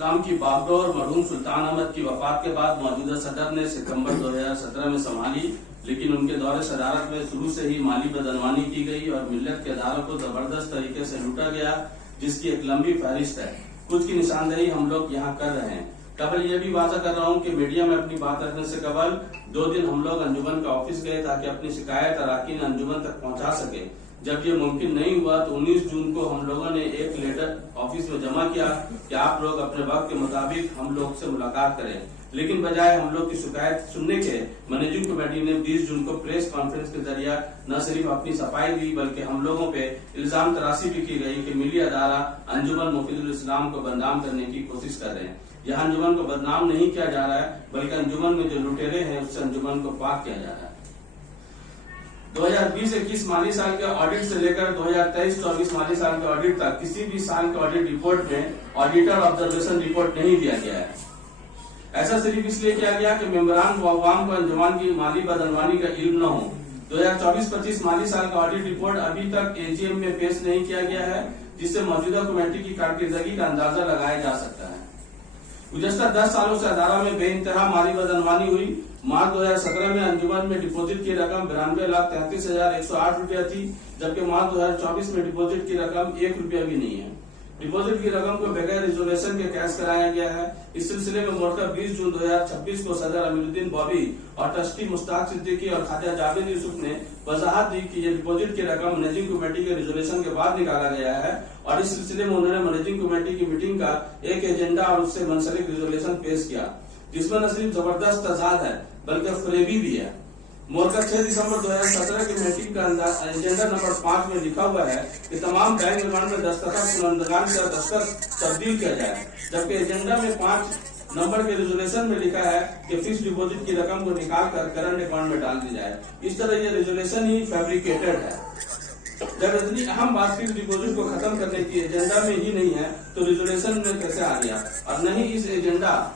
इस्लाम की बागडोर मरहूम सुल्तान अहमद की वफात के बाद मौजूदा सदर ने सितंबर 2017 में संभाली, लेकिन उनके दौरे सदारत में शुरू से ही माली बदनवानी की गई और मिल्लत के अदारों को जबरदस्त तरीके से लूटा गया, जिसकी एक लंबी फहरिस्त है। कुछ की निशानदेही हम लोग यहाँ कर रहे हैं। कबल ये भी वादा कर रहा हूँ कि मीडिया में अपनी बात रखने से कबल 2 दिन हम लोग अंजुमन का ऑफिस गए ताकि अपनी शिकायत अराकीन अंजुमन तक पहुँचा सके। जब ये मुमकिन नहीं हुआ तो 19 जून को हम लोगों ने एक लेटर ऑफिस में जमा किया कि आप लोग अपने वक्त के मुताबिक हम लोग से मुलाकात करें, लेकिन बजाय हम लोग की शिकायत सुनने के मैनेजिंग कमेटी ने 20 जून को प्रेस कॉन्फ्रेंस के जरिए न सिर्फ अपनी सफाई दी बल्कि हम लोगों पे इल्जाम तराशी भी की गई कि मिली अदारा अंजुमन मुफीदुल इस्लाम को बदनाम करने की कोशिश कर रहे हैं। यहाँ अंजुमन को बदनाम नहीं किया जा रहा है, बल्कि अंजुमन में जो लुटेरे हैं उससे अंजुमन को पाक किया जा रहा है। 2020-21 माली साल के ऑडिट से लेकर 2023-24 माली साल के ऑडिट तक किसी भी साल के ऑडिट रिपोर्ट में ऑडिटर ऑब्जर्वेशन रिपोर्ट नहीं दिया गया है। ऐसा सिर्फ इसलिए किया गया कि मेंबरान व अवाम को अंजुमन की माली बदनवानी का इल्म न हो। 2024-25 माली साल का ऑडिट रिपोर्ट अभी तक एजीएम में पेश नहीं किया गया है, जिससे मौजूदा कमेटी की कारकर्दगी का अंदाजा लगाया जा सकता है। गुज़श्ता 10 सालों से अदारा में बेइंतहा माली बदनवानी हुई। मार्च 2017 में अंजुमन में डिपॉजिट की रकम 92,33,108 रुपया थी, जबकि मार्च 2024 में डिपॉजिट की रकम 1 रुपया भी नहीं है। डिपॉजिट की रकम को बगैर रिजर्वेशन के कैश कराया गया है। इस सिलसिले में मोड़कर 20 जून 2026 को सदर अमीरुद्दीन बॉबी और ट्रस्टी मुश्ताक सिद्दीकी और ख्वाजा जावेद यूसुफ ने वजाहत दी कि ये डिपॉजिट की रकम मैनेजिंग कमेटी के रिजर्वेशन के बाद निकाला गया है और इस सिलसिले में उन्होंने मैनेजिंग कमेटी की मीटिंग का एक एजेंडा और उससे मुंसलिक रिजर्वेशन पेश किया, जिसमें न सिर्फ जबरदस्त तजाद है बल्कि फरेबी भी है। मोरका 6 दिसंबर 2017 की मीटिंग का एजेंडा नंबर 5 में लिखा हुआ है कि तमाम बैंक अकाउंट में दस्तखत कुलंदगान का दस्तखत तब्दील किया जाए, जबकि एजेंडा में 5 नंबर के रिजोल्यूशन में लिखा है कि फिक्स डिपॉजिट की रकम को निकाल कर करंट अकाउंट में डाल दी जाए। इस तरह ये रिजोल्यूशन ही फैब्रिकेटेड है। जब इतनी अहम बात फिक्स डिपॉजिट को खत्म करने की एजेंडा में ही नहीं है तो रिजोल्यूशन में कैसे आ गया, और न ही इस एजेंडा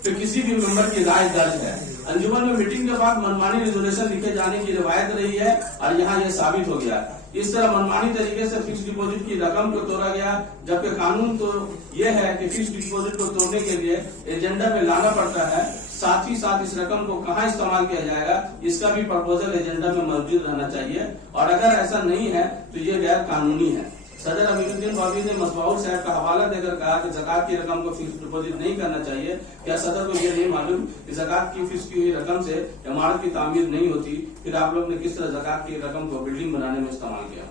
तो किसी भी मेंबर की राय दर्ज है। अंजुमन में मीटिंग के बाद मनमानी रिजोल्यूशन लिखे जाने की रिवायत रही है और यहाँ यह साबित हो गया। इस तरह मनमानी तरीके से फिक्स डिपॉजिट की रकम को तोड़ा गया, जबकि कानून तो यह है कि फिक्स डिपॉजिट को तोड़ने के लिए एजेंडा में लाना पड़ता है। साथ ही साथ इस रकम को कहाँ इस्तेमाल किया जाएगा इसका भी प्रपोजल एजेंडा में मौजूद रहना चाहिए, और अगर ऐसा नहीं है तो ये गैर कानूनी है। सदर अमीरुद्दीन बॉबी ने मसबाउल साहब का हवाला देकर कहा कि ज़कात की रकम को फिक्स डिपॉजिट नहीं करना चाहिए। क्या सदर को यह नहीं मालूम कि ज़कात की फिक्स की हुई रकम से इमारत की तामीर नहीं होती? फिर आप लोग ने किस तरह ज़कात की रकम को बिल्डिंग बनाने में इस्तेमाल किया?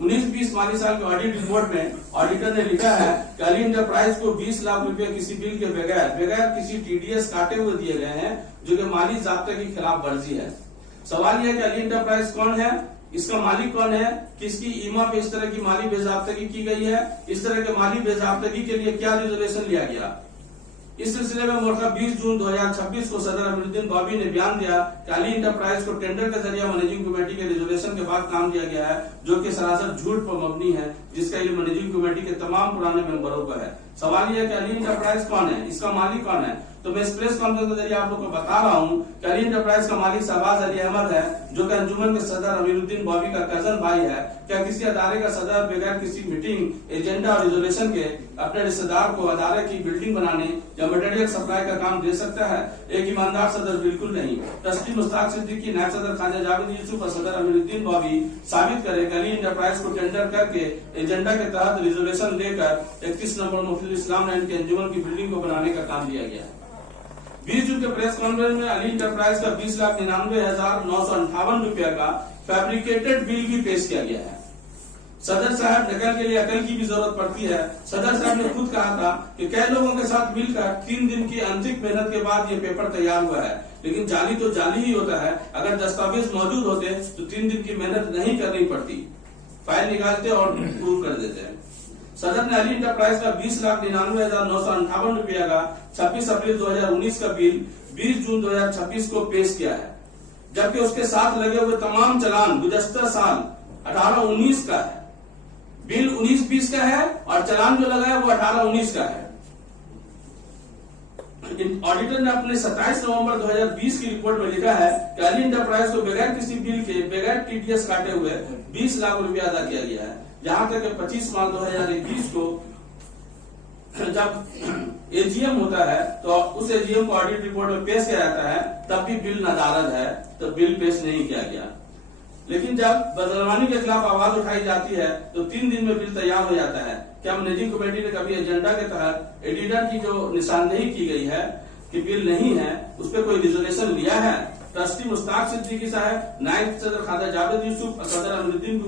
19-20 माली साल के ऑडिट रिपोर्ट में ऑडिटर ने लिखा है कि अली इंटरप्राइज को 20 लाख रुपए किसी बिल के बगैर किसी टीडीएस काटे हुए दिए गए हैं, जो कि माली ज़ाब्ते की खिलाफ वर्जी है। सवाल यह है कि अली इंटरप्राइज कौन है, इसका मालिक कौन है, किसकी ईमा पे इस तरह की माली बेज़ाब्तगी की गई है, इस तरह के माली बेज़ाब्तगी के लिए क्या रिजर्वेशन लिया गया। इस सिलसिले में मोरका 20 जून 2026 को सदर अमीरुद्दीन बॉबी ने बयान दिया कि अली इंटरप्राइज को टेंडर के जरिए मैनेजिंग कमेटी के रिजर्वेशन के बाद काम दिया गया है, जो कि सरासर झूठ पर मबनी है, जिसका ये मैनेजिंग कमेटी के तमाम पुराने मेंबरों का है। सवाल यह है कि अली इंटरप्राइज कौन है, इसका मालिक कौन है। तो मैं इस प्रेस कॉन्फ्रेंस के जरिए आप लोग को बता रहा हूँ कि अली इंटरप्राइज का मालिक शहबाज अली अहमद है, जो कि अंजुमन के सदर अमीरुद्दीन बॉबी का कजन भाई है। क्या किसी अदारे का सदर बगैर किसी मीटिंग एजेंडा और रिजोल्यूशन के अपने रिश्तेदार को अदारे की बिल्डिंग बनाने या मटेरियल सप्लाई का काम दे सकता है? एक ईमानदार सदर बिल्कुल नहीं। ट्रस्टी मुश्ताक सिद्दीकी, नायब सदर ख्वाजा जावेद यूसुफ और सदर अमीरुद्दीन बॉबी साबित करे कि अली इंटरप्राइज को टेंडर करके एजेंडा के तहत रिजोल्यूशन लेकर 31 नंबर मुफ्ती इस्लाम लाइन के अंजुमन की बिल्डिंग को बनाने का काम दिया गया। 20 जून के प्रेस कॉन्फ्रेंस में अली इंटरप्राइज का 20,99,958 रुपया का फैब्रिकेटेड बिल भी पेश किया गया है। सदर साहब, नकल के लिए अकल की भी जरूरत पड़ती है। सदर साहब ने खुद कहा था कि कई लोगों के साथ मिलकर 3 दिन की अंतिम मेहनत के बाद ये पेपर तैयार हुआ है, लेकिन जाली तो जाली ही होता है। अगर दस्तावेज मौजूद होते तो 3 दिन की मेहनत नहीं करनी पड़ती, फाइल निकालते और प्रूव कर देते हैं। सदर ने अली इंटरप्राइज का 20,99,958 रुपया का 26 अप्रैल 2019 का बिल 20 जून 2026 को पेश किया है, जबकि उसके साथ लगे हुए तमाम चलान गुज़श्ता साल 18-19 का है। बिल 19-20 का है और चलान जो लगा है वो 18-19 का है। ऑडिटर ने अपने 27 नवंबर 2020 की रिपोर्ट में लिखा है कि अली इंटरप्राइज को बगैर किसी बिल के बगैर टीडीएस काटे हुए 20 लाख रुपया अदा किया गया है। जहां तक 25 मार्च 2021 को जब एजीएम होता है तो उस एजीएम को ऑडिट रिपोर्ट में पेश किया जाता है, तब भी बिल नाजायज है तो बिल पेश नहीं किया गया। लेकिन जब बदनवानी के खिलाफ आवाज उठाई जाती है तो 3 दिन में बिल तैयार हो जाता है। क्या मैनेजिंग कमेटी ने कभी एजेंडा के तहत एडिटर की जो निशानदेही की गई है कि बिल नहीं है, उस पर कोई रिजोल्यूशन लिया है? ट्रस्टी मुश्ताक सिद्दीकी साहब, नायब सदर खादा जावेद यूसुफ और सदर अमीरुद्दीन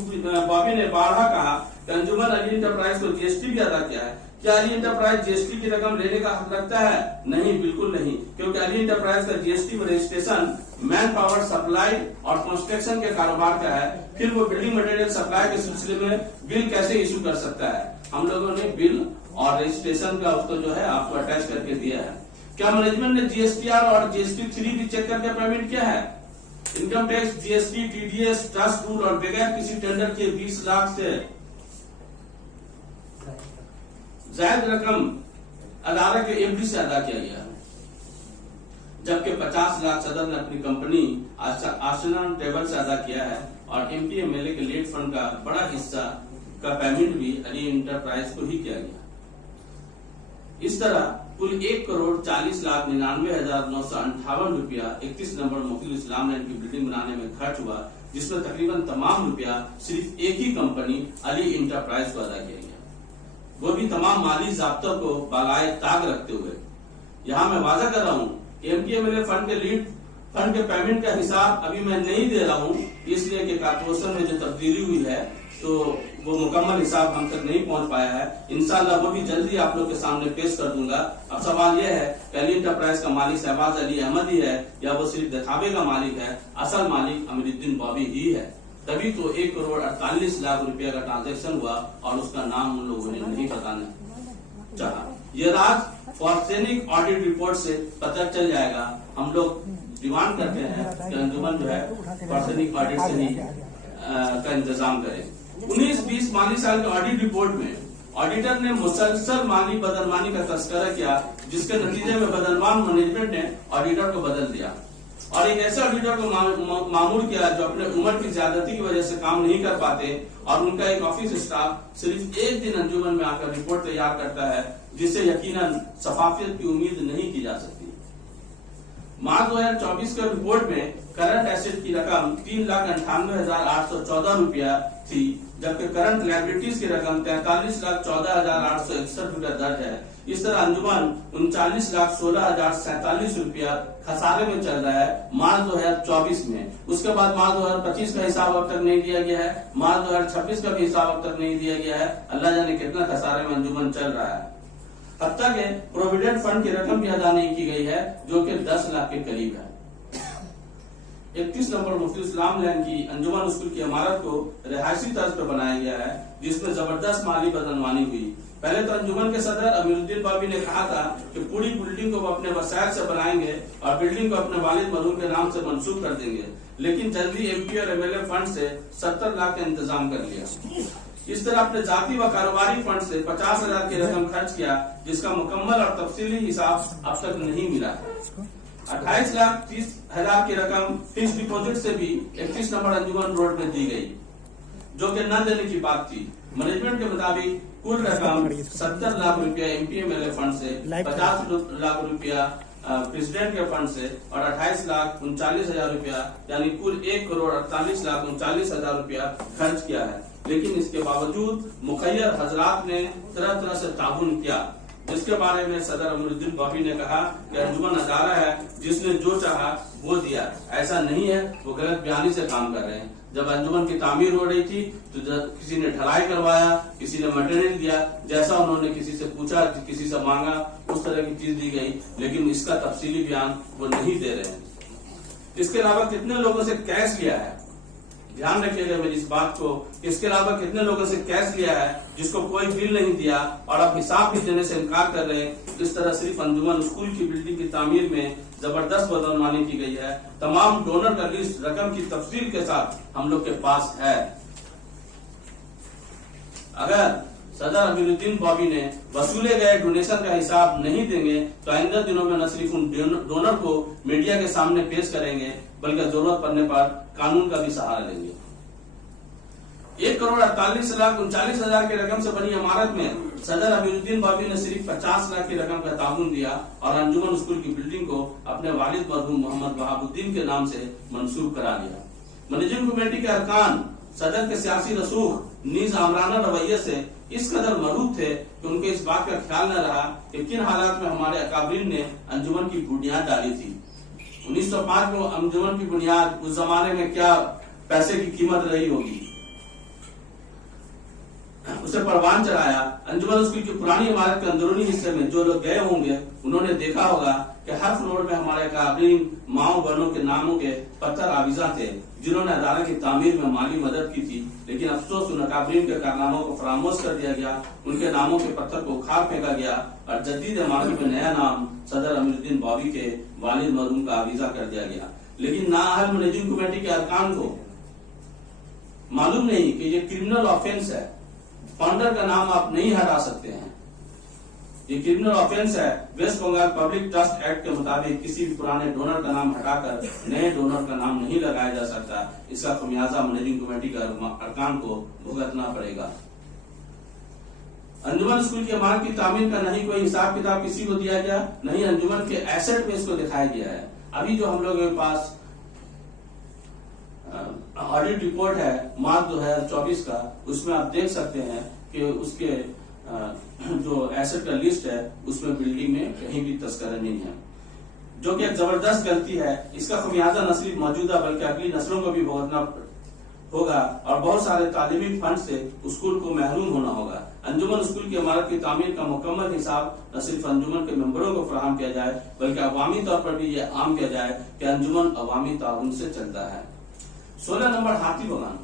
बॉबी ने बारहा कहा कि अंजुमन अली इंटरप्राइज को जीएसटी भी अदा किया है। क्या अली इंटरप्राइज जीएसटी की रकम लेने का हक रखता है? नहीं, बिल्कुल नहीं, क्योंकि अली इंटरप्राइज का जीएसटी में रजिस्ट्रेशन मैन पावर सप्लाई और कंस्ट्रक्शन के कारोबार का है। फिर वो बिल्डिंग मटेरियल सप्लाई के सिलसिले में बिल कैसे इशू कर सकता है? हम लोगों ने बिल और रजिस्ट्रेशन का उसको जो है आपको अटैच करके दिया है। क्या मैनेजमेंट ने जीएसटीआर और जीएसटी 3 भी चेक करके पेमेंट किया है? Income tax, GST, TDS, trust rule और बगैर किसी टेंडर के 20 लाख से जायद रकम अदालत के एफडी से अदा किया गया, जबकि 50 लाख सदर ने अपनी कंपनी आर्सेनल टेबल से अदा किया है और एमपी एमएलए के लेट फंड का बड़ा हिस्सा का पेमेंट भी अली इंटरप्राइज को ही किया गया। इस तरह कुल 1,40,99,958 रुपया 31 नंबर मुफ्ती इस्लाम लैंड की बिल्डिंग बनाने में खर्च हुआ, जिसमें तकरीबन तमाम रुपया सिर्फ एक ही कंपनी अली इंटरप्राइज को अदा किया गया, वो भी तमाम माली जाब्तों को बालाए ताक रखते हुए। यहाँ मैं वादा कर रहा हूँ एमपीएमएलए फंड के लीड फंड के पेमेंट का हिसाब अभी मैं नहीं दे रहा हूँ, इसलिए कि कॉर्पोरेशन में जो तब्दीली हुई है तो वो मुकम्मल हिसाब हम तक नहीं पहुंच पाया है। इंशाल्लाह वो भी जल्दी आप लोग के सामने पेश कर दूंगा। अब सवाल यह है कि अली इंटरप्राइज का मालिक शहबाज अली अहमद ही है या वो सिर्फ दिखावे का मालिक है? असल मालिक अमीरुद्दीन बॉबी ही है। तभी तो 1,48,00,000 रुपया का ट्रांजेक्शन हुआ और उसका नाम उन लोगों ने नहीं बताना चाहा। ये राज फॉरेंसिक ऑडिट रिपोर्ट से पता चल जाएगा। हम लोग डिमांड करते हैं कि अंजुमन जो है फॉरेंसिक ऑडिट से ही का इंतजाम करे। 19-20 माली साल के ऑडिट रिपोर्ट में ऑडिटर ने मुसलसल माली बदनवानी का तस्करा किया, जिसके नतीजे में बदनवान मैनेजमेंट ने ऑडिटर को बदल दिया और एक ऐसे ऑडिटर को मामूर किया जो अपने उम्र की ज्यादती की वजह से काम नहीं कर पाते और उनका एक ऑफिस स्टाफ सिर्फ एक दिन अंजुमन में आकर रिपोर्ट तैयार करता है, जिससे यकीनन शफाफियत की उम्मीद नहीं की जा सकती। मार्च 2024 के रिपोर्ट में करंट एसेट की रकम 3,98,814 रुपया थी, जबकि करंट लायबिलिटीज की रकम 43,14,861 रुपया दर्ज है। इस तरह अंजुमन 39,16,047 रुपया खसारे में चल रहा है मार्च 2024 में। उसके बाद मार्च 2025 का हिसाब अब तक नहीं दिया गया है, मार्च 2026 का भी हिसाब अब तक नहीं दिया गया है। अल्लाह जाने कितना खसारे में अंजुमन चल रहा है। अब तक प्रोविडेंट फंड की रकम भी अदा नहीं की गई है, जो कि 10 लाख के करीब है। 31 नंबर मुफ्ती इस्लाम लैंड की अंजुमन स्कूल की इमारत को रिहायशी तर्ज पर बनाया गया है, जिसमें जबरदस्त माली बदनवानी हुई। पहले तो अंजुमन के सदर अमीरुद्दीन बॉबी ने कहा था कि पूरी बिल्डिंग को वो अपने वसायल से बनाएंगे और बिल्डिंग को अपने वालिद मरहूम के नाम से मंसूब कर देंगे, लेकिन जल्दी एमपी और एमएलए फंड से 70 लाख का इंतजाम कर लिया। इस तरह अपने जाती व कारोबारी फंड से 50,000 की रकम खर्च किया, जिसका मुकम्मल और तफसीली हिसाब अब तक नहीं मिला। 28,30,000 की रकम फिक्स डिपॉजिट से भी 31 नंबर अंजुमन रोड में दी गई, जो कि न देने की बात थी। मैनेजमेंट के मुताबिक कुल रकम 70 लाख रुपया एमपीएमएलए फंड से, 50 लाख रुपया प्रेसिडेंट के फंड से और 28,39,000 रुपया यानी कुल 1,48,39,000 रुपया खर्च किया है। लेकिन इसके बावजूद मुखैर हजरात ने तरह तरह से ताउन किया, जिसके बारे में सदर अमीरुद्दीन बॉबी ने कहा कि अंजुमन अदारा है, जिसने जो चाहा वो दिया। ऐसा नहीं है, वो गलत बयानी से काम कर रहे हैं। जब अंजुमन की तामीर हो रही थी तो किसी ने ढलाई करवाया, किसी ने मटेरियल दिया, जैसा उन्होंने किसी से पूछा, किसी से मांगा, उस तरह की चीज दी गई, लेकिन इसका तफसीली बयान वो नहीं दे रहे हैं। इसके अलावा कितने लोगों से कैश लिया है, ध्यान रखिएगा मेरी इस बात को। इसके अलावा कितने लोगों से कैश लिया है जिसको कोई बिल नहीं दिया और अब हिसाब भी देने से इनकार कर रहे हैं। इस तरह सिर्फ अंजुमन स्कूल की बिल्डिंग की तामीर में जबरदस्त बदनवानी की गई है। तमाम डोनर का लिस्ट रकम की तफसील के साथ हम लोग के पास है। अगर सदर अमीरुद्दीन बॉबी ने वसूले गए डोनेशन का हिसाब नहीं देंगे तो आइंदा दिनों में न सिर्फ उन डोनर को मीडिया के सामने पेश करेंगे, बल्कि जरूरत पड़ने पर कानून का भी सहारा लेंगे। 1,48,39,000 की रकम से बनी इमारत में सदर अमीरुद्दीन बॉबी ने सिर्फ 50 लाख की रकम का ताउन दिया और अंजुमन स्कूल की बिल्डिंग को अपने वालिद मरहूम मोहम्मद वहाबुद्दीन के नाम से मंसूब करा लिया। मैनेजिंग कमेटी के अरकान सदर के सियासी रसूख नीज आमराना रवैये से इस कदर मरूद थे कि उनके इस बात का ख्याल न रहा कि किन हालात में हमारे अकाबरीन ने अंजुमन की बुनियाद डाली थी। 1905 में अंजुमन की बुनियाद उस जमाने में क्या पैसे की कीमत रही होगी, उसे परवान चढ़ाया। अंजुमन स्कूल की पुरानी इमारत के अंदरूनी हिस्से में जो लोग गए होंगे उन्होंने देखा होगा कि हर फ्लोर में हमारे अकाबरीन माओ बहनों के नामों के पत्थर आविजा थे जिन्होंने अदारा की तामीर में माली मदद की थी, लेकिन अफसोस उन अकाबरीन के कारनामों को फरामोश कर दिया गया। उनके नामों के पत्थर को उखाड़ फेंका गया और जदीद इमारत में नया नाम सदर अमीरुद्दीन बॉबी के वालिद मरहूम का आविजा कर दिया गया। लेकिन नाअहल मैनेजिंग कमेटी के अरकान को मालूम नहीं कि ये क्रिमिनल ऑफेंस है, फाउंडर का नाम आप नहीं हटा सकते हैं, ये क्रिमिनल ऑफेंस है। West Bengal public trust act के मुताबिक किसी भी पुराने डोनर का नाम हटाकर नए डोनर का नाम नहीं लगाया जा सकता। इसका खमियाजा मैनेजिंग कमेटी के अरकान को भुगतना पड़ेगा। अंजुमन स्कूल की इमारत की तामीर का नहीं कोई हिसाब किताब किसी को दिया गया, नहीं अंजुमन के एसेट में इसको दिखाया गया है। अभी जो हम लोगों के पास ऑडिट रिपोर्ट है मार्च 2024 का, उसमें आप देख सकते हैं कि उसके जो एसेट का लिस्ट है उसमें बिल्डिंग में कहीं भी तस्करी नहीं है, जो कि एक जबरदस्त गलती है। इसका खमियाजा न सिर्फ मौजूदा बल्कि अगली नस्लों को भी भुगतना होगा और बहुत सारे तालीमी फंड से स्कूल को महरूम होना होगा। अंजुमन स्कूल की इमारत की तामीर का मुकम्मल हिसाब न सिर्फ अंजुमन के मेंबरों को फराहम किया जाए बल्कि अवामी तौर पर भी यह आम किया जाए कि अंजुमन अवामी ताउन से चलता है। 16 नंबर हाथी बगान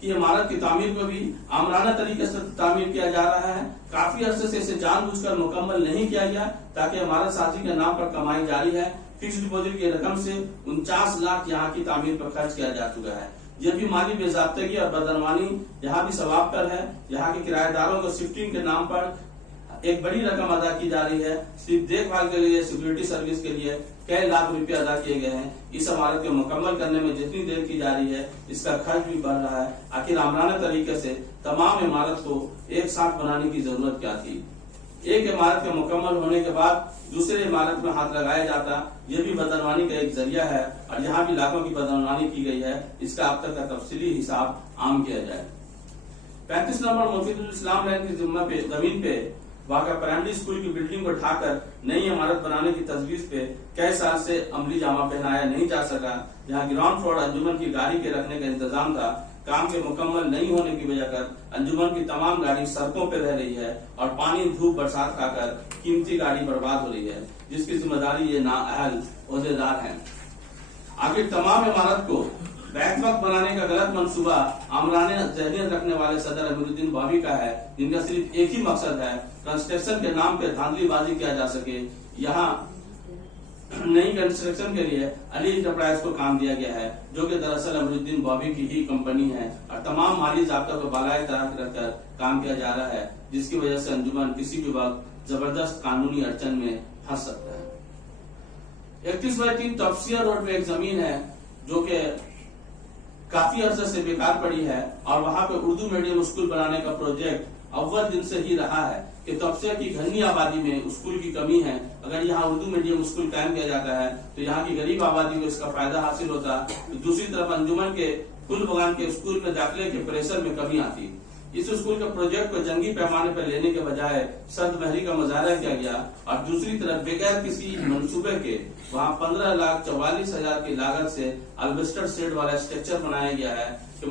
की इमारत की तामीर को भी आमराना तरीके से तामीर किया जा रहा है। काफी अरसे से इसे जानबूझकर मुकम्मल नहीं किया गया ताकि इमारत साजी के नाम पर कमाई जारी है। फिक्स डिपॉजिट की रकम से 49 लाख यहाँ की तामीर पर खर्च किया जा चुका है। यह भी माली बेजाब्तगी और बदनवानी यहाँ भी सवाब पर है। यहाँ के किराएदारों को शिफ्टिंग के नाम पर एक बड़ी रकम अदा की जा रही है। सिर्फ देखभाल के लिए, सिक्योरिटी सर्विस के लिए कई लाख रुपए अदा किए गए हैं। इस इमारत को मुकम्मल करने में जितनी देर की जा रही है इसका खर्च भी बढ़ रहा है। आखिर आमराना तरीके से तमाम इमारत को एक साथ बनाने की जरूरत क्या थी? एक इमारत के मुकम्मल होने के बाद दूसरे इमारत में हाथ लगाया जाता, यह भी बदनवानी का एक जरिया है और यहाँ भी लाखों की बदनवानी की गई है। इसका अब तक का तफसीली हिसाब आम किया जाए। 35 नंबर मुफीदुल इस्लाम लैंड की जमीन पे वाक़ा प्राइमरी स्कूल की बिल्डिंग को ढाकर नई इमारत बनाने की तजवीज पे कई साल से अमली जामा पहनाया नहीं जा सका। जहाँ ग्राउंड फ्लोर अंजुमन की गाड़ी के रखने का इंतजाम था, काम के मुकम्मल नहीं होने की वजह कर अंजुमन की तमाम गाड़ी सड़कों पर रह रही है और पानी धूप बरसात खाकर कीमती गाड़ी बर्बाद हो रही है, जिसकी जिम्मेदारी ये नाअहल ओहदेदार है। आखिर तमाम इमारत को बैक वक्त बनाने का गलत मंसूबा आमराने जहनियत रखने वाले सदर अमीरुद्दीन बॉबी का है, जिनका सिर्फ एक ही मकसद है कंस्ट्रक्शन के नाम पे धांधलीबाजी किया जा सके। यहाँ नई कंस्ट्रक्शन के लिए अली इंटरप्राइज को काम दिया गया है, जो कि दरअसल अमीरुद्दीन बॉबी की ही कंपनी है और तमाम माली ज़ाब्तों को बालाए तरह रखकर काम किया जा रहा है, जिसकी वजह से अंजुमन किसी भी वक्त जबरदस्त कानूनी अड़चन में फंस सकता है। 31/3 तपसिया रोड पे एक जमीन है जो कि काफी अरसे से बेकार पड़ी है और वहां पे उर्दू मीडियम स्कूल बनाने का प्रोजेक्ट अव्वल दिन से ही रहा है कि तपसिया की घनी आबादी में स्कूल की कमी है। अगर यहाँ उर्दू मीडियम स्कूल कायम किया जाता है तो यहाँ की गरीब आबादी को इसका फायदा हासिल होता। तो दूसरी तरफ अंजुमन के फुल बगान के स्कूल में दाखिले के प्रेशर में कमी आती। इस स्कूल के प्रोजेक्ट को जंगी पैमाने पर लेने के बजाय सर्द महरी का मुजाहरा किया गया और दूसरी तरफ बगैर किसी मंसूबे के वहाँ 15,44,000 की लागत से अल्बेस्टर शेड वाला स्ट्रक्चर बनाया गया है कि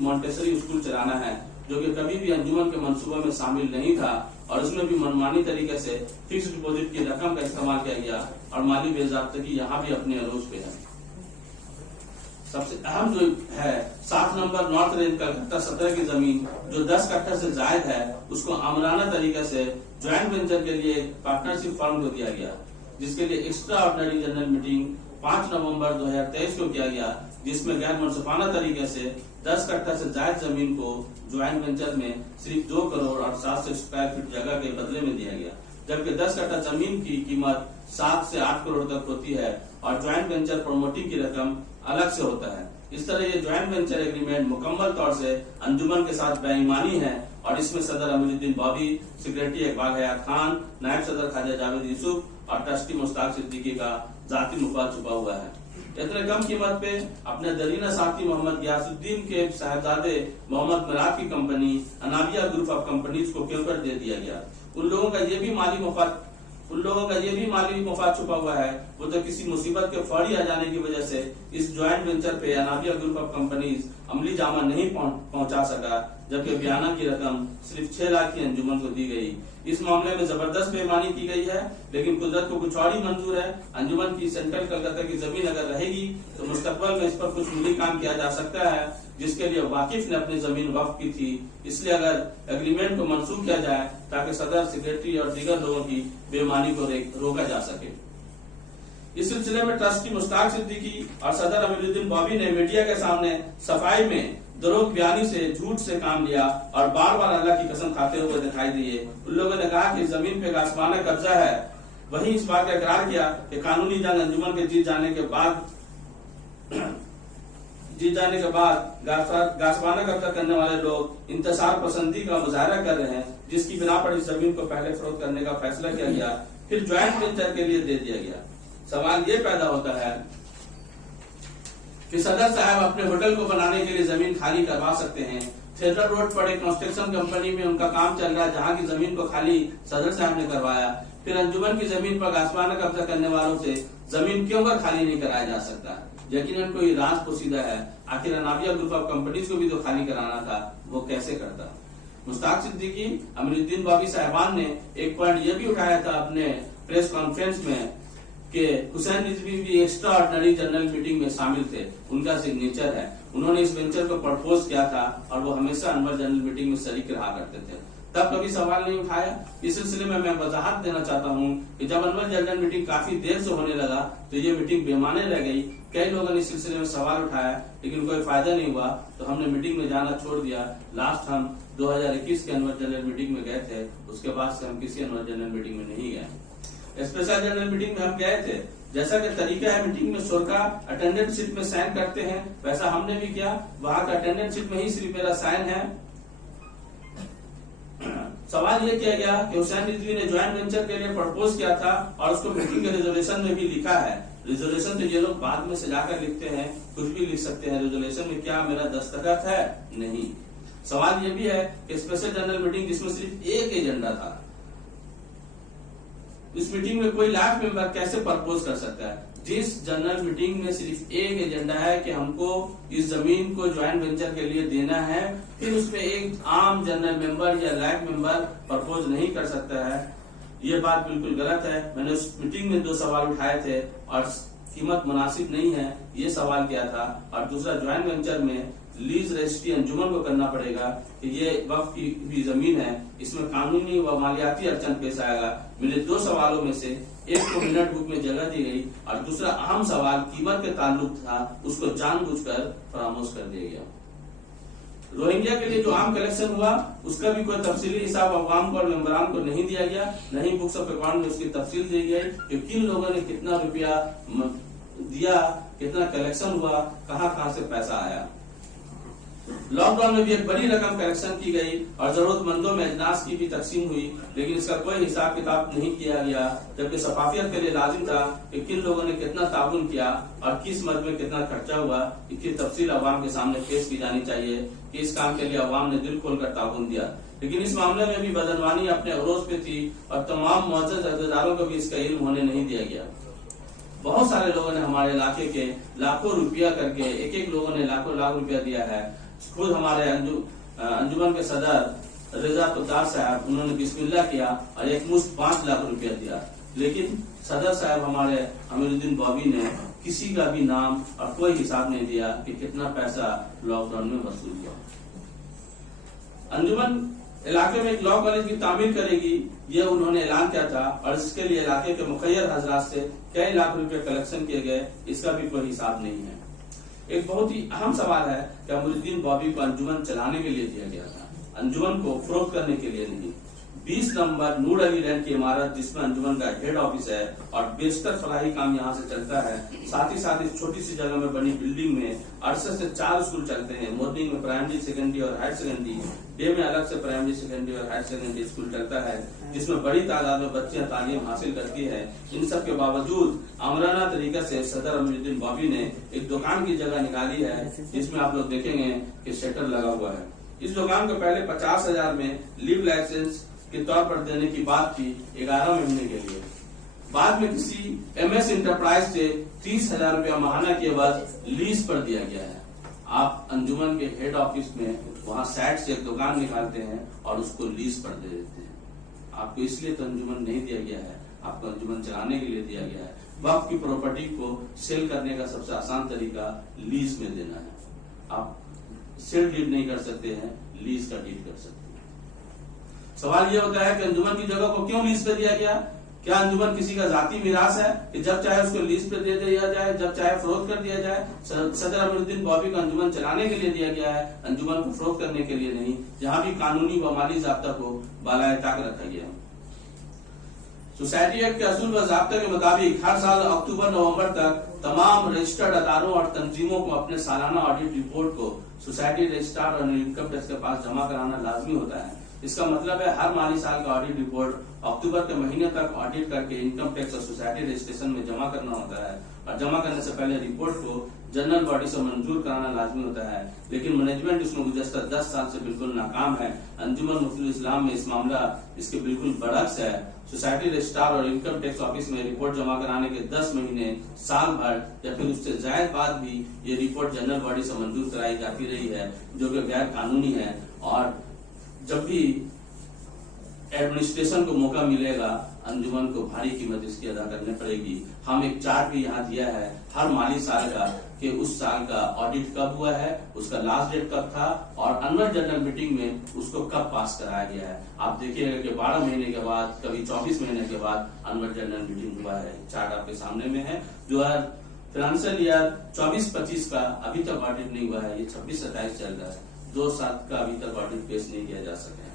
मॉन्टेसरी स्कूल चलाना है, जो कि कभी भी अंजुमन के मंसूबे में शामिल नहीं था और उसमें भी मनमानी तरीके से फिक्स डिपॉजिट की रकम का इस्तेमाल किया गया और माली बेजाब्तगी यहाँ भी अपने अरोज पे है। सबसे अहम जो है 7 नंबर नॉर्थ रेंज का कट्टा 17 की जमीन जो 10 कट्टा से जायद है, उसको आमराना तरीके से ज्वाइंट वेंचर के लिए पार्टनरशिप फर्म को दिया गया, जिसके लिए एक्स्ट्रा ऑर्डिनरी जनरल मीटिंग 5 नवंबर 2023 को किया गया, जिसमें गैर मुनसिफाना तरीके से 10 कट्टा से जायद जमीन को ज्वाइंट वेंचर में सिर्फ 2 करोड़ और 700 स्क्वायर फीट जगह के बदले में दिया गया, जबकि 10 कट्टा जमीन की कीमत 7 से 8 करोड़ तक होती है और ज्वाइंट वेंचर प्रमोटिंग की रकम अलग से होता है। इस तरह ये ज्वाइंट वेंचर एग्रीमेंट मुकम्मल तौर से अंजुमन के साथ बेईमानी है और इसमें सदर अमीरुद्दीन बॉबी, सेक्रेटरी इकबाल हयात खान, नायब सदर ख्वाजा जावेद यूसुफ और ट्रस्टी मुश्ताक सिद्दीकी का जाती मुफाद छुपा हुआ है। इतने कम कीमत पे अपने दरीना साथी मोहम्मद गियासुद्दीन के साहबजादे मोहम्मद मराद की company Anabia group of companies को क्यों कर दे दिया गया? उन लोगों का ये भी माली मुफाद छुपा हुआ है। वो तो किसी मुसीबत के फौरी आ जाने की वजह से इस ज्वाइंट वेंचर पे अनाबिया ग्रुप ऑफ कंपनीज अमली जामा नहीं पहुंचा सका, जबकि बयाना की रकम सिर्फ 6 लाख की अंजुमन को दी गई। इस मामले में जबरदस्त बेईमानी की गई है, लेकिन कुदरत को कुछ और ही मंजूर है। अंजुमन की सेंट्रल कलकत्ता की जमीन अगर रहेगी तो मुस्तकबल में इस पर कुछ मिली काम किया जा सकता है, जिसके लिए वाकिफ ने अपनी जमीन वक्फ की थी। इसलिए अगर एग्रीमेंट को मंसूख किया जाए ताकि सदर, सेक्रेटरी और दीगर लोगों की बेईमानी को रोका जा सके। इस सिलसिले में ट्रस्टी मुश्ताक सिद्दीकी और सदर अमीरुद्दीन बॉबी ने मीडिया के सामने सफाई में दरोग बयानी से, झूठ से काम लिया और बार बार अल्लाह की कसम खाते हुए दिखाई दिए। उन लोगों ने कहा कि जमीन पे गासमाना कब्जा है, वहीं इस बात का इकरार किया कि कानूनी जंग अंजुमन के जीत जाने के बाद गासमाना कब्जा करने वाले लोग इंतसार पसंदी का मुजाहरा कर रहे हैं, जिसकी बिना पर इस जमीन को पहले फरोख्त करने का फैसला किया गया, फिर ज्वाइंट वेंचर के लिए दे दिया गया। सवाल ये पैदा होता है कि सदर साहब अपने होटल को बनाने के लिए जमीन खाली करवा सकते हैं। थिएटर रोड पर एक कंस्ट्रक्शन कंपनी में उनका काम चल रहा है, जहां की जमीन को खाली सदर साहब ने करवाया। फिर अंजुमन की जमीन पर गासमाना कब्जा करने वालों से जमीन क्यों कर खाली नहीं कराया जा सकता? यकीनन कोई राज पोशीदा है। आखिर अनाबिया ग्रुप ऑफ कंपनीज को भी तो खाली कराना था, वो कैसे करता? मुश्ताक सिद्दीकी, अमीरुद्दीन बॉबी साहबान ने एक पॉइंट ये भी उठाया था अपने प्रेस कॉन्फ्रेंस में कि हुसैन रिजवी भी एक्स्ट्रा ऑर्डिनरी जनरल मीटिंग में शामिल थे, उनका सिग्नेचर है। उन्होंने इस वेंचर को प्रपोज किया था और वो हमेशा अनवर जनरल मीटिंग में शरीक रहा करते थे, तब कभी सवाल नहीं उठाया। इस सिलसिले में मैं वजाहत देना चाहता हूँ कि जब अनवर जनरल मीटिंग काफी देर से होने लगा तो ये मीटिंग बेमाने रह गई। कई लोगों ने इस सिलसिले में सवाल उठाया, लेकिन कोई फायदा नहीं हुआ, तो हमने मीटिंग में जाना छोड़ दिया। लास्ट हम 2021 के अनवर जनरल मीटिंग में गए थे, उसके बाद से हम किसी अनवर जनरल मीटिंग में नहीं गए। स्पेशल जनरल मीटिंग में हम गए थे, जैसा कि तरीका है मीटिंग में शुरा अटेंडेंस शीट में साइन करते हैं, वैसा हमने भी किया। वहां का अटेंडेंस शीट में ही सिर्फ मेरा साइन है। सवाल ये किया गया कि हुसैन रिजवी ने ज्वाइंट वेंचर के लिए प्रपोज किया था और उसको मीटिंग के रेजोल्यूशन में भी लिखा है। रेजोल्यूशन तो ये लोग बाद में से जाकर लिखते हैं, कुछ भी लिख सकते हैं। रेजोल्यूशन में क्या मेरा दस्तखत है? नहीं। सवाल ये भी है कि स्पेशल जनरल मीटिंग जिसमें सिर्फ एक एजेंडा था, इस मीटिंग में कोई लाख मेंबर कैसे प्रपोज कर सकता है? जिस जनरल मीटिंग में सिर्फ एक एजेंडा है कि हमको इस जमीन को ज्वाइंट वेंचर के लिए देना है, फिर उसमें एक आम जनरल मेंबर या लाख मेंबर प्रपोज नहीं कर सकता है, ये बात बिल्कुल गलत है। मैंने उस मीटिंग में 2 सवाल उठाए थे और कीमत मुनासिब नहीं है, ये सवाल किया था। और दूसरा, ज्वाइंट वेंचर में लीज रजिस्ट्री अंजुमन को करना पड़ेगा कि ये वक्फ की भी जमीन है, इसमें कानूनी व मालियाती अड़चन पेश आएगा। मेरे 2 सवालों में से एक को मिनट बुक में जगह दी गई और दूसरा अहम सवाल कीमत के ताल्लुक था, उसको जानबूझकर फरामोश कर दिया गया। रोहिंग्या के लिए जो आम कलेक्शन हुआ उसका भी कोई तफसीली हिसाब अवाम को और मेंबरान को नहीं दिया गया, नहीं बुक्स ऑफ अकाउंट में उसकी तफसील दी गई कि किन लोगों ने कितना रुपया दिया, कितना कलेक्शन हुआ, कहाँ से पैसा आया। लॉकडाउन में भी एक बड़ी रकम कलेक्शन की गई और जरूरतमंदों में अजनास की भी तकसीम हुई, लेकिन इसका कोई हिसाब किताब नहीं किया गया, जबकि शफाफियत के लिए लाजिम था कि किन लोगों ने कितना ताउन किया और किस मद में कितना खर्चा हुआ। इसकी तफसील अवाम के सामने पेश की जानी चाहिए कि इस काम के लिए अवाम ने दिल खोलकर ताउन दिया। लेकिन इस मामले में भी बदनवानी अपने अरोज पे थी और तमाम मुअज़्ज़ज़ अहदेदारों को भी इसका इल्म होने नहीं दिया गया। बहुत सारे लोगों ने हमारे इलाके के लाखों रुपया करके, एक लोगों ने लाखों लाख रुपया दिया है। खुद हमारे अंजुमन के सदर रजा तुद्दार साहब, उन्होंने बिस्मिल्लाह किया और एक मुश्त 5 लाख रुपया दिया, लेकिन सदर साहब हमारे अमीरुद्दीन बॉबी ने किसी का भी नाम और कोई हिसाब नहीं दिया कि कितना पैसा लॉकडाउन में वसूल हुआ। अंजुमन इलाके में एक लॉ कॉलेज की तामीर करेगी, ये उन्होंने ऐलान किया था और इसके लिए इलाके के मुखय्यर हजरात से कई लाख रुपए कलेक्शन किए गए, इसका भी कोई हिसाब नहीं है। एक बहुत ही अहम सवाल है कि अमीरुद्दीन बॉबी को अंजुमन चलाने के लिए दिया गया था, अंजुमन को फरोख्त करने के लिए नहीं। 20 नंबर नूर अली लैंड की इमारत जिसमें अंजुमन का हेड ऑफिस है और बेशतर फलाही काम यहाँ से चलता है। साथ ही साथ इस छोटी सी जगह में बनी बिल्डिंग में 68 से 4 स्कूल चलते हैं। मॉर्निंग में प्राइमरी, सेकेंडरी और हायर सेकेंडरी, डे में अलग से प्राइमरी, सेकेंडरी और हायर सेकेंडरी स्कूल चलता है, जिसमें बड़ी तादाद में बच्चियां तालीम हासिल करती है। इन सब के बावजूद आमराना तरीका से सदर अमीरुद्दीन बॉबी ने एक दुकान की जगह निकाली है, जिसमें आप लोग देखेंगे कि शटर लगा हुआ है। इस दुकान को पहले 50,000 में लीव लाइसेंस के तौर पर देने की बात थी 11 महीने के लिए। बाद में किसी MS इंटरप्राइज से 30,000 रुपया माहाना के बाद लीज पर दिया गया है। आप अंजुमन के हेड ऑफिस में वहां साइड से एक दुकान निकालते हैं और उसको लीज पर दे देते हैं। आपको इसलिए तो अंजुमन नहीं दिया गया है, आपको अंजुमन चलाने के लिए दिया गया है। वक्त की प्रॉपर्टी को सेल करने का सबसे आसान तरीका लीज में देना है। आप सेल डीड नहीं कर सकते हैं, लीज का डीड कर सकते हैं। सवाल यह होता है कि अंजुमन की जगह को क्यों लीज पे दिया गया? क्या अंजुमन किसी का जाती मिरास है कि जब चाहे उसको लीज पे दे दिया जाए, जब चाहे फरोख्त कर दिया जाए? सदर अमीरुद्दीन बॉबी को अंजुमन चलाने के लिए दिया गया है, अंजुमन को फरोख्त करने के लिए नहीं, जहां भी कानूनी व माली ज़ाब्ता को बालाए ताक रखा गया। सोसाइटी एक्ट के असूल व ज़ाब्ते के मुताबिक हर साल अक्टूबर-नवंबर तक तमाम रजिस्टर्ड अदारों और तंजीमों को अपने सालाना ऑडिट रिपोर्ट को सोसाइटी रजिस्ट्रार और इनकम टैक्स के पास जमा कराना लाजमी होता है। इसका मतलब है हर माली साल का ऑडिट रिपोर्ट अक्टूबर के महीने तक ऑडिट करके इनकम टैक्स और सोसाइटी रजिस्ट्रेशन में जमा करना होता है, और जमा करने से पहले रिपोर्ट को जनरल बॉडी से मंजूर कराना लाजमी होता है। लेकिन मैनेजमेंट इसमें गुज़श्ता 10 साल से बिल्कुल नाकाम है। अंजुमन मुफ्ती इस्लाम में इस मामला इसके बिल्कुल बरअक्स है। सोसाइटी रजिस्ट्रार और इनकम टैक्स ऑफिस में रिपोर्ट जमा कराने के 10 महीने, साल भर या फिर उससे ज्यादा बाद भी ये रिपोर्ट जनरल बॉडी से मंजूर कराई जाती रही है, जो कि गैर कानूनी है। और जब भी एडमिनिस्ट्रेशन को मौका मिलेगा, अंजुमन को भारी कीमत इसकी अदा करनी पड़ेगी। हम एक चार्ट भी यहाँ दिया है हर माली साल का कि उस साल का ऑडिट कब हुआ है, उसका लास्ट डेट कब था और एनुअल जनरल मीटिंग में उसको कब पास कराया गया है। आप देखिएगा कि 12 महीने के बाद, कभी 24 महीने के बाद एनुअल जनरल मीटिंग हुआ है। चार्ट आपके सामने में है। जो है फाइनेंशियल ईयर 24-25 का अभी तक ऑडिट नहीं हुआ है, ये 26-27 चल रहा है। 2 साल का अभी तक ऑडिट पेश नहीं किया जा सका है।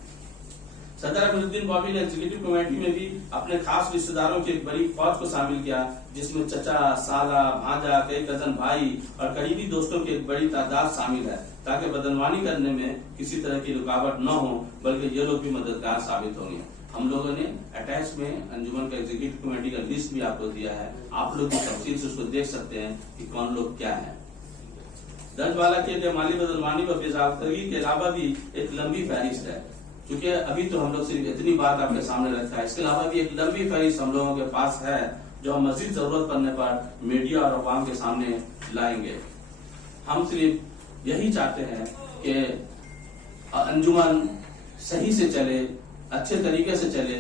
सदर अमीरुद्दीन बॉबी ने एग्जीक्यूटिव कमेटी में भी अपने खास रिश्तेदारों की एक बड़ी फौज को शामिल किया, जिसमें चचा, साला, भांजा, कई कजन भाई और करीबी दोस्तों की एक बड़ी तादाद शामिल है, ताकि बदनवानी करने में किसी तरह की रुकावट न हो, बल्कि ये लोग भी मददगार साबित होंगे। हम लोगों ने अटैच में अंजुमन का एग्जीक्यूटिव कमेटी का लिस्ट भी आपको दिया है। आप लोग तफसील से उसको देख सकते हैं कि कौन लोग क्या है। दर्जवाला के माली बदनवानी व बेज़ाब्तगी के अलावा भी एक लंबी फहरिस्त है। क्योंकि अभी तो हम लोग सिर्फ इतनी बात आपके सामने रखा है, इसके अलावा भी एक लंबी फहरिस्त हम लोगों के पास है, जो हम मजीद जरूरत पड़ने पर मीडिया और अवाम के सामने लाएंगे। हम सिर्फ यही चाहते हैं कि अंजुमन सही से चले, अच्छे तरीके से चले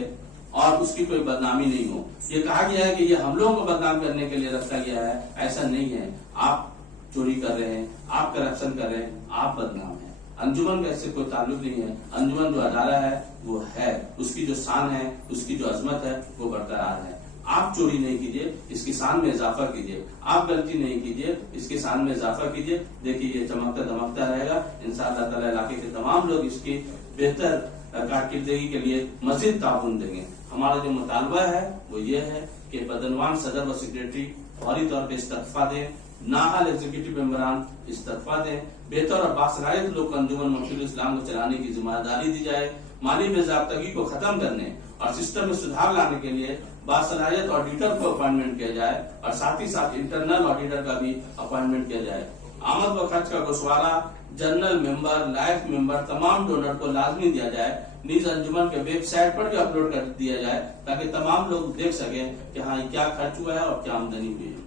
और उसकी कोई बदनामी नहीं हो। ये कहा गया है कि ये हम लोगों को बदनाम करने के लिए रखा गया है, ऐसा नहीं है। आप चोरी कर रहे हैं, आप करप्शन कर रहे हैं, आप बदनाम हैं। अंजुमन का इससे कोई ताल्लुक नहीं है। अंजुमन जो अदारा है वो है, उसकी जो शान है, उसकी जो अजमत है वो बरकरार है। आप चोरी नहीं कीजिए, इसकी शान में इजाफा कीजिए। आप गलती नहीं कीजिए, इसकी शान में इजाफा कीजिए। देखिए ये चमकता दमकता रहेगा। इंशाअल्लाह ताला इलाके के तमाम लोग इसकी बेहतर कारकर्दगी के लिए मजीद ताउन देंगे। हमारा जो मुतालबा है वो ये है कि बदनवान सदर व सेक्रेटरी फौरी तौर पर इस्तीफा दें, नाहाल एग्जीक्यूटिव मेंबरान इस्तीफा दें, बेहतर और बासलाहियत लोग अंजुमन मुफ्ती इस्लाम को चलाने की जिम्मेदारी दी जाए। माली बेज़ाब्तगी को खत्म करने और सिस्टम में सुधार लाने के लिए बासलाहियत ऑडिटर को अपॉइंटमेंट किया जाए और साथ ही साथ इंटरनल ऑडिटर का भी अपॉइंटमेंट किया जाए। आमद व खर्च का गोशवारा जनरल मेंबर, लाइफ मेंबर, तमाम डोनर को लाजमी दिया जाए। नीज अंजुमन के वेबसाइट पर भी अपलोड कर दिया जाए, ताकि तमाम लोग देख सके कि हाँ क्या खर्च हुआ है और क्या आमदनी हुई है।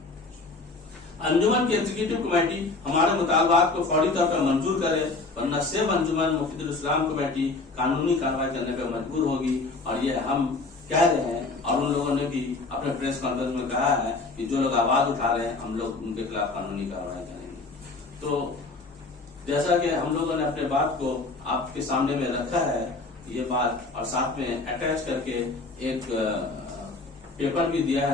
अंजुमन की एग्जीक्यूटिव कमेटी हमारे मुतालबात को फौरी तौर पर मंजूर करे, वरना सिर्फ अंजुमन मुफ्ती इस्लाम कमेटी कानूनी कार्रवाई करने पर मजबूर होगी। और ये हम कह रहे हैं और उन लोगों ने भी अपने प्रेस कॉन्फ्रेंस में कहा है कि जो लोग आवाज उठा रहे हैं हम लोग उनके खिलाफ कानूनी कार्रवाई करेंगे। तो जैसा कि हम लोगों ने अपने बात को आपके सामने में रखा है ये बात, और साथ में अटैच करके एक पेपर भी दिया है।